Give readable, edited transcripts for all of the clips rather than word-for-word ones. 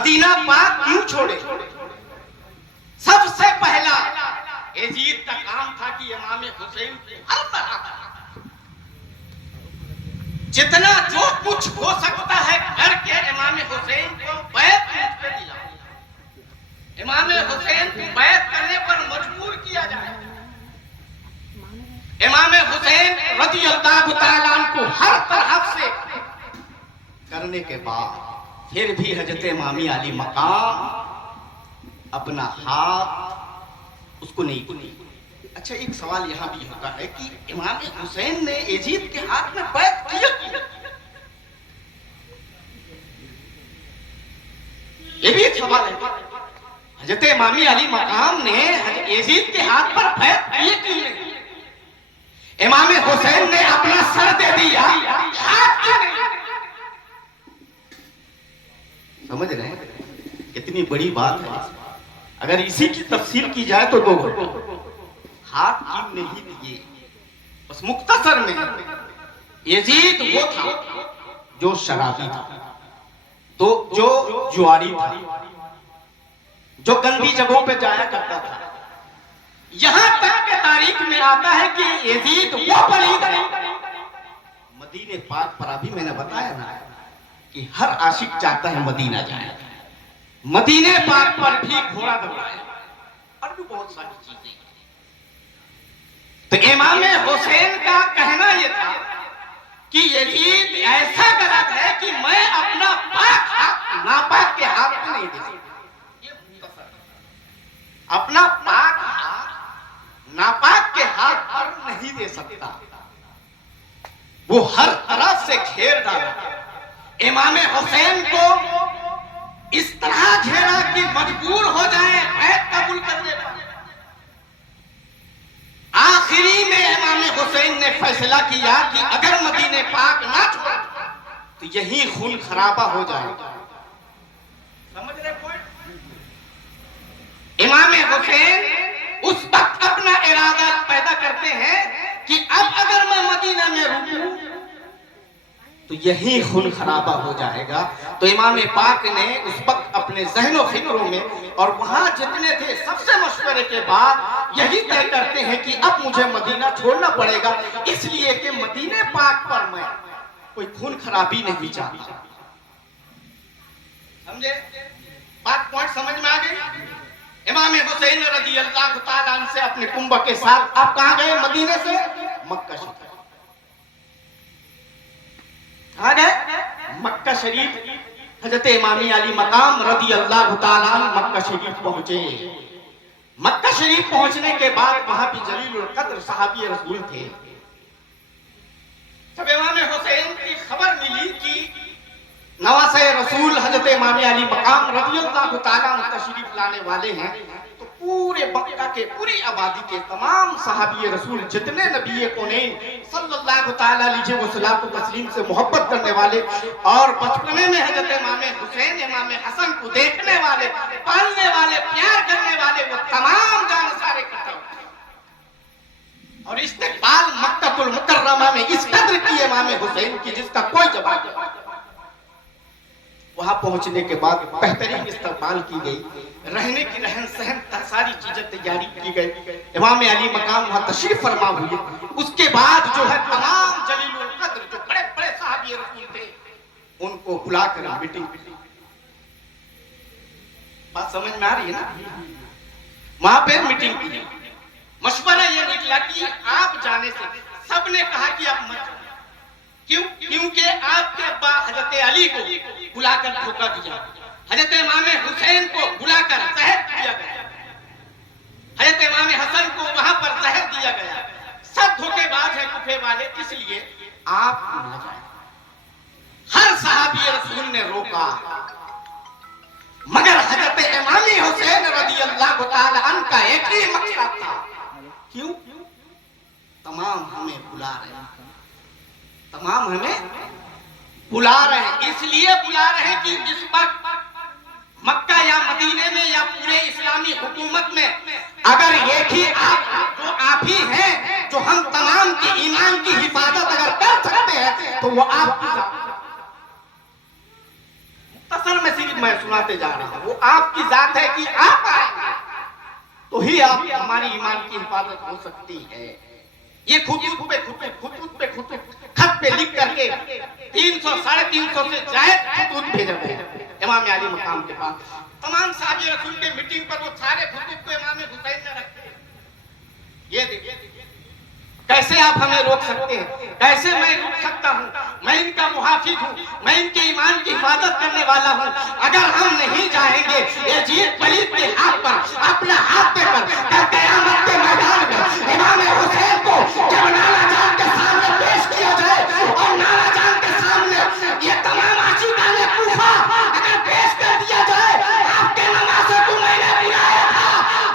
Medina पाक क्यों छोड़े? सबसे पहला यजीद का काम था कि इमाम हुसैन को हर तरह जितना जो कुछ हो सकता है करके इमाम हुसैन को बैत पे दिला। इमाम हुसैन को बैत करने पर मजबूर किया जाए। इमाम हुसैन रज़ियल्लाहु ताला अन्हु को हर तरह से करने के बाद फिर भी हजरत इमामी अली मकाम अपना हाथ उसको नहीं खुली। अच्छा, एक सवाल यहां भी होता है कि इमाम हुसैन ने यजीद के हाथ में बैत किया क्यों? ये भी एक सवाल है। हजरत इमामी अली मकाम ने यजीद के हाथ पर बैत किए क्यों नहीं? इमाम हुसैन ने अपना सर दे दिया, हाथ क्यों नहीं? समझ रहे हैं कितनी बड़ी बात है। अगर इसी की तफसीर की जाए तो दो हाथ क्यों नहीं दिए? बस मुख्तसर में यजीद वो था जो शराबी था, तो जो जुआरी था, जो गंदी जगहों पे जाया करता था। यहां तक के तारीख में आता है कि यजीद वो पलीद है। मदीने पाक पर अभी मैंने बताया ना कि हर आशिक चाहता है मदीना जाए, मदीने पाक पर भी घोड़ा दौड़ाए और भी बहुत सारी चीजें। तो इमाम हुसैन का कहना यह था कि यजीद ऐसा गलत है कि मैं अपना पाक हाथ नापाक के हाथ में नहीं दे सकता। अपना पाक हाथ नापाक के हाथ पर नहीं दे सकता। वो हर तरफ से घेर डाला। इमाम हुसैन को इस तरह घेरा कि मजबूर हो जाए बैत कबूल करने पर। आखिरी में इमाम हुसैन ने फैसला किया कि अगर मदीने पाक ना छोड़े तो यही खून खराबा हो जाएगा। समझ रहे कोई? इमाम हुसैन उस वक्त अपना इरादा पैदा करते हैं कि अब अगर मैं मदीना में रुकूं तो यही खून खराबा हो जाएगा। तो इमाम पाक ने उस वक्त अपने ज़हनो फिक्रों में और वहां जितने थे सबसे मशवरे के बाद यही तय करते हैं कि अब मुझे मदीना छोड़ना पड़ेगा, इसलिए कि मदीने पाक पर मैं कोई खून खराबी नहीं चाहता। समझे? बात पॉइंट समझ में आ गई? इमाम हुसैन रज़ियल्लाहु ताला अन्हु से अपने कुंबा के साथ आप कहां गए? मदीने से मक्का शरीफ। कहां गए? मक्का शरीफ। हजरत इमामी अली मकाम रज़ियल्लाहु ताला अन्हु मक्का शरीफ पहुंचे। मक्का शरीफ पहुंचने के बाद वहां भी जलीलुल कद्र सहाबी रसूल थे। जब इमाम हुसैन की खबर मिली कि नवासे रसूल हजरत इमामी अली मकाम रज़ियल्लाहु ताला अन्हु तशरीफ लाने वाले हैं, तो पूरे मक्का के पूरी आबादी के तमाम सहाबी रसूल जितने नबी कौनैन सल्लल्लाहु ताला अलैहि वसल्लम तस्लीम से मोहब्बत करने वाले और बचपने में हजरत इमाम हुसैन इमाम हसन को देखने वाले, पालने वाले, प्यार करने वाले, वो तमाम जान सारे इकट्ठे और इस्तेक़बाल मक्कातुल मुकर्रमा में इस कद्र की इमाम हुसैन की जिसका कोई जवाब नहीं। वहां पहुंचने के बाद बेहतरीन इस्तकबाल की गई, रहने की रहन सहन सारी चीजें तैयारी की गई। इमाम अली मकाम वहां तशरीफ फरमा हुए। उसके बाद जो है तमाम जलीलुल कद्र जो बड़े बड़े सहाबी रसूल थे उनको बुलाकर मीटिंग। बात समझ में आ रही है ना? वहां पे मीटिंग की। मशवरा ये निकला कि आप जाने से सबने कहा कि आप मत जाओ। क्यों? क्योंकि आपके अब्बा हजरत अली को बुलाकर धोखा दिया, हजरत इमाम हुसैन को बुलाकर जहर दिया गया, हजरत इमाम हसन को वहां पर जहर दिया गया। सब धोखेबाज है कुफे वाले, इसलिए आप ना जाए। हर सहाबी रसूल ने रोका, मगर हजरत इमाम हुसैन रज़ियल्लाहु ताला अन्हु का एक ही मकसद था। क्यों? तमाम हमें बुला रहे हैं, तमाम हमें बुला रहे हैं। इसलिए बुला रहे हैं कि इस वक्त मक्का या मदीने में या पूरे इस्लामी हुकूमत में अगर एक ही आप जो आप ही हैं जो हम तमाम की ईमान की हिफाजत अगर कर सकते हैं तो वो आप मुख्तसर में सिर्फ मैं सुनाते समझाते जा रहा हूं। वो आपकी जात है कि आप आएंगे तो ही आप हमारी ईमान की हिफाजत हो सकती है। ये खुतूत पे खत पे लिख करके 300 350 से जायद खुतूत भेजे थे इमाम अली मकाम के पास। तमाम साहबी रसूल के मीटिंग पर वो सारे खुतूत को इमाम हुसैन ने रखे। ये देखिए कैसे आप हमें रोक सकते हैं, कैसे मैं रोक सकता हूँ? मैं इनका मुहाफिज हूँ, मैं इनके ईमान की हिफाजत करने वाला हूँ। अगर हम नहीं जाएंगे यजीद पलीद के हाथ पर अपना हाथ देकर क़यामत के मैदान में इमाम हुसैन को जब नाना जान के सामने पेश किया जाए और नाना जान के सामने ये तमाम आशिकाने कूफा अगर पेश कर दिया जाए, आपके नमाज़ों को मैंने बुलाया था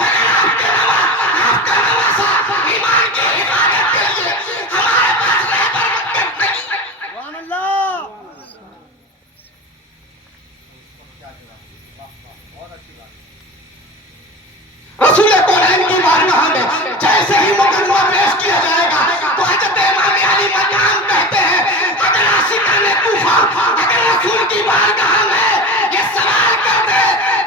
मगर आपका नवासा ईमान की हिफाजत के लिए हमारे पास रहबर नहीं। सुभान अल्लाह। रसूल कौनैन की बारगाह में जैसे ही मुकदमा पेश किया जाएगा तो हज़रत इमाम अली मकाम कहते हैं अगर आशिकाने कूफा अगर रसूल की बारगाह में ये सवाल करते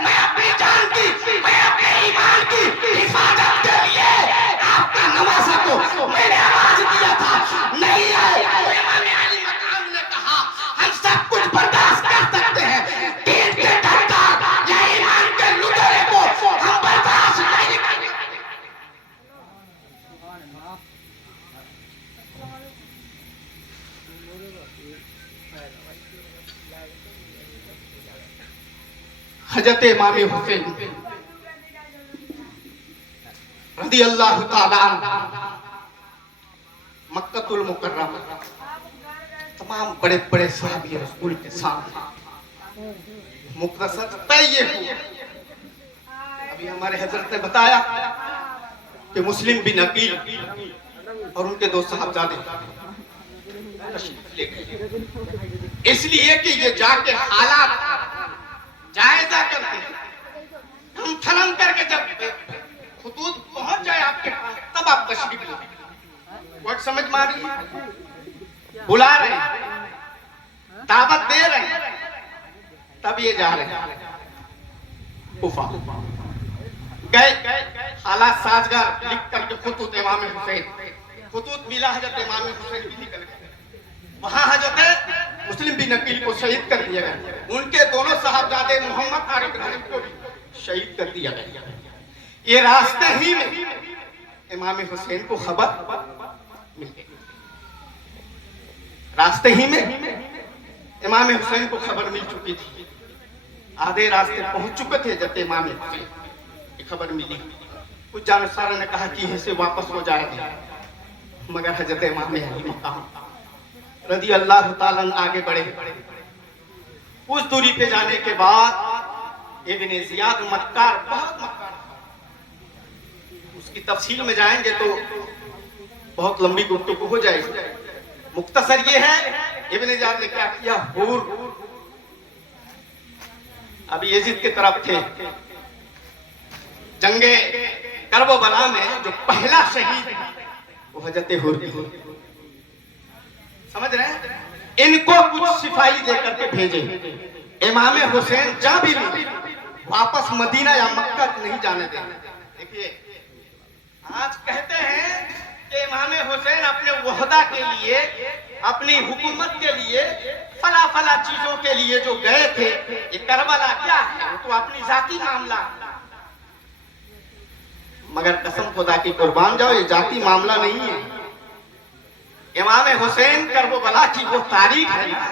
मैं अपनी जान की मैं अपने ईमान की हिफाजत के लिए आपका नवासा को मैंने आवाज दिया था नहीं आए, तो इमाम अली मकाम ने कहा हम सब कुछ बर्दाश्त कर सकते हैं, दीन के ठट्ठा या ईमान के लुटेरे को हम बर्दाश्त नहीं करेंगे। हजरत इमाम हुसैन रज़ी अल्लाह ताला मक्कतुल मुकर्रमा तमाम बड़े बड़े सहाबी रसूल के सामने मुख्तसर तय हुए। अभी हमारे हजरत ने बताया कि मुस्लिम बिन अकील और उनके दो साहबजादे ले गए इसलिए कि ये जाके हालात जायजा करते हम थलम करके जब खुतूत पहुंच जाए आपके पास तब आप तशरीफ लें। वर्ड समझ में आ रही है? बुला रहे हैं, दावत दे रहे हैं, तब ये जा रहे हैं कुफा। गए हालात साजगार लिख करके खुतूत इमाम हुसैन, खुतूत मिला हजरत इमाम हुसैन भी निकल गए। वहां हजरत मुस्लिम बिन अकील को शहीद कर दिया गया, उनके दोनों साहबजादे मोहम्मद आरिफ गनीम को भी शहीद कर दिया गया। ये रास्ते ही में इमाम हुसैन को खबर मिल गई, रास्ते ही में इमाम हुसैन को खबर मिल चुकी थी। आधे रास्ते पहुंच चुके थे जब इमाम हुसैन की खबर मिली। कुछ जानसारों ने कहा कि इसे वापस हो जाएगा, मगर हजरत इमाम अली मकाम रज़ी अल्लाह ताला आगे बढ़े। कुछ दूरी पे जाने के बाद इब्ने ज़ियाद मक्कार, बहुत मक्कार, उसकी तफसील में जाएंगे तो बहुत लंबी गुफ्तगू हो जाएगी। मुख्तसर ये है इब्ने ज़ियाद ने क्या किया, हुर अभी यजीद की तरफ थे, जंगे करबला में जो पहला शहीद वो हजरत हुर की। समझ रहे हैं? इनको कुछ सिपाही देकर के भेजे, इमाम हुसैन जब भी वापस मदीना या मक्का नहीं जाने देंगे। देखिए आज कहते हैं कि इमाम हुसैन अपने वहदा के लिए, अपनी हुकूमत के लिए, फला फला चीजों के लिए जो गए थे, ये करबला क्या है, वो तो अपनी जाती मामला। मगर कसम खुदा की कुर्बान जाओ, ये जाती मामला नहीं है। इमाम हुसैन करबला की वो तारीख है ना,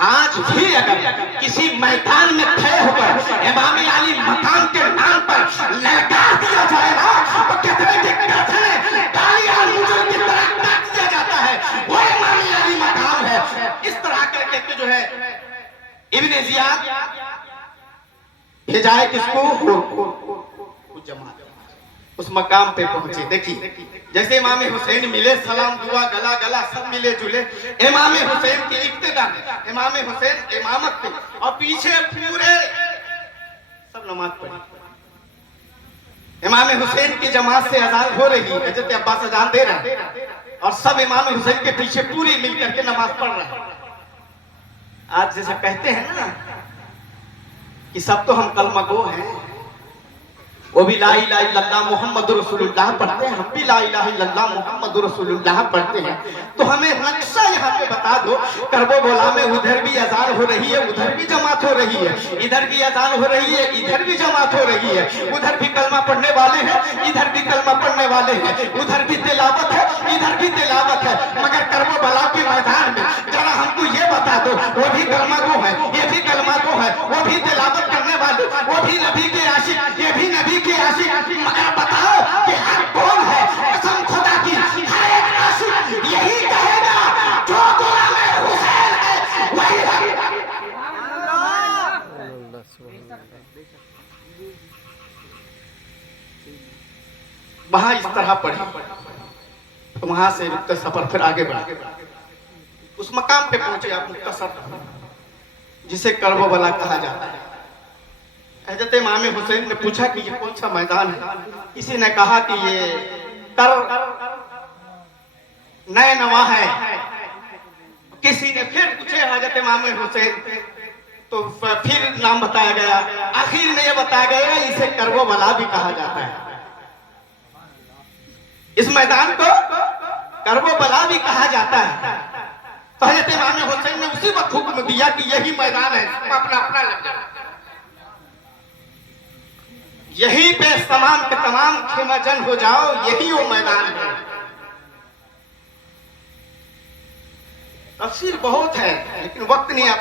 आज भी अगर किसी मैदान में खड़े होकर इमाम अली मकाम के नाम पर ललकार दिया जाए ना, तो कितने दिक्कत है, तालियां मुझे की तरह काट दिया जाता है, वो इमाम अली मकाम है। इस तरह करके के जो है इब्ने ज़ियाद भेजा है किसको, जमात उस मकाम पे पहुंचे। देखिए जैसे इमाम हुसैन मिले, सलाम दुआ गला गला सब मिले जुले, इमाम हुसैन की इब्तिदा में इमाम हुसैन इमामत पे और पीछे पूरे सब नमाज पढ़ी। इमाम हुसैन की जमात से अजान हो रही है, हजरत अब्बास अजान दे रहे हैं और सब इमाम हुसैन के पीछे पूरी मिलकर के नमाज पढ़ रहे हैं। आज जैसा कहते हैं ना कि सब तो हम कलमा गो हैं, वो भी ला इलाहा इल्लल्लाह मुहम्मद रसूलुल्लाह पढ़ते हैं, हम भी ला इलाहा इल्लल्लाह मुहम्मद रसूलुल्लाह पढ़ते हैं। तो हमें नक्शा यहाँ पे बता दो, करबो बोला में उधर भी अजान हो रही है, उधर भी जमात हो रही है, इधर भी अजान हो रही है, इधर भी जमात हो रही है, उधर भी कलमा पढ़ने वाले हैं, इधर भी कलमा पढ़ने वाले हैं, उधर भी तिलावत है, इधर भी तिलावत है, मगर करबो बला के मैदान में जरा हमको ये बता दो, वो भी कलमा को है, ये भी कलमा को है, वो भी तिलावत करने वाले, वो भी नबी के आशिक, ये भी नबी के आशिक, मगर बताओ कि हक कौन है? कसम खुदा की हर एक आशिक यही कहेगा जो गुलाम हुसैन है वही हक। वहां इस तरह पढ़ी तो वहां से रुकते सफर फिर आगे बढ़ा, उस मकाम पे पहुंचे आप मुख्तसर, जिसे करबला कहा जाता है। हज़रत इमाम हुसैन ने पूछा कि ये कौन सा मैदान है? किसी ने कहा कि ये कर नए नवा है, किसी ने फिर पूछे हज़रत इमाम हुसैन, तो फिर नाम बताया गया, आखिर में ये बताया गया इसे करबला भी कहा जाता है। इस मैदान को करबला भी कहा जाता है। तो हज़रत इमाम हुसैन ने उसी वक्त हुक्म दिया कि यही मैदान है, अपना अपना लग जाए, यहीं पे तमाम के तमाम खेमाजन हो जाओ, यही वो मैदान है। तफसीर बहुत है लेकिन वक्त नहीं, आप